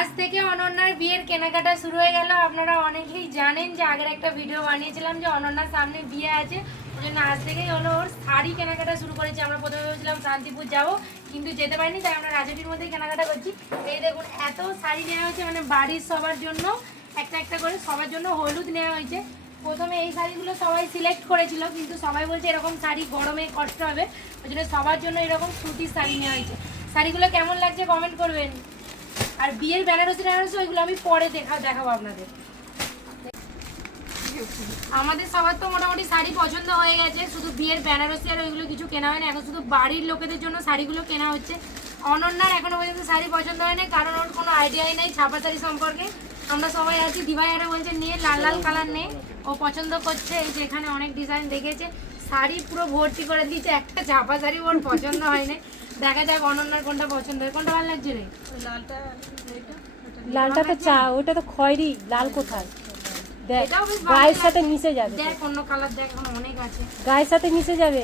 আজ থেকে অনন্যার বিয়ের কেনাকাটা শুরু হয়ে গেল। আপনারা অনেকেই জানেন যে আগের একটা ভিডিও বানিয়েছিলাম যে অনন্যার সামনে বিয়ে আছে, ওই জন্য আজ থেকেই হলো ওর শাড়ি কেনাকাটা শুরু করেছি। আমরা প্রথমে ভেবেছিলাম শান্তিপুর যাবো, কিন্তু যেতে পারিনি, তাই আমরা রাজুটির মধ্যেই কেনাকাটা করছি। এই দেখুন এত শাড়ি নেওয়া হয়েছে, মানে বাড়ির সবার জন্য একটা একটা করে, সবার জন্য হলুদ নেওয়া হয়েছে। প্রথমে এই শাড়িগুলো সবাই সিলেক্ট করেছিল, কিন্তু সবাই বলছে এরকম শাড়ি গরমে কষ্ট হবে, ওই জন্য সবার জন্য এরকম সুতির শাড়ি নেওয়া হয়েছে। শাড়িগুলো কেমন লাগছে কমেন্ট করবেন। আর বিয়ের বেনারসি ওইগুলো আমি পরে দেখাবো আপনাদের। আমাদের সবার তো মোটামুটি শাড়ি পছন্দ হয়ে গেছে, শুধু বিয়ের বেনারসি আর ওইগুলো কিছু কেনা হয় না, এখন শুধু বাড়ির লোকেদের জন্য শাড়িগুলো কেনা হচ্ছে। অনন্যার এখনো পর্যন্ত শাড়ি পছন্দ হয় না, কারণ ওর কোনো আইডিয়াই নেই ছাপা শাড়ি সম্পর্কে। আমরা সবাই আছি, দিভাইয়ারা বলছে নিয়ে লাল লাল কালার নে, ও পছন্দ করছে। এই যে এখানে অনেক ডিজাইন দেখেছে, শাড়ি পুরো ভর্তি করে দিয়েছে, একটা ছাপা শাড়ি ওর পছন্দ হয় না। দেখা যাক অনন্যার কোনটা পছন্দ হয়। কোনটা ভালো লাগছে রে? লালটা তো চা, ওটা তো খয়েরি, লাল কোথায়? দেখ গায়ের সাথে মিশে যাবে, দেখ অন্য কালার দেখ, এখন অনেক আছে, গায়ের সাথে মিশে যাবে।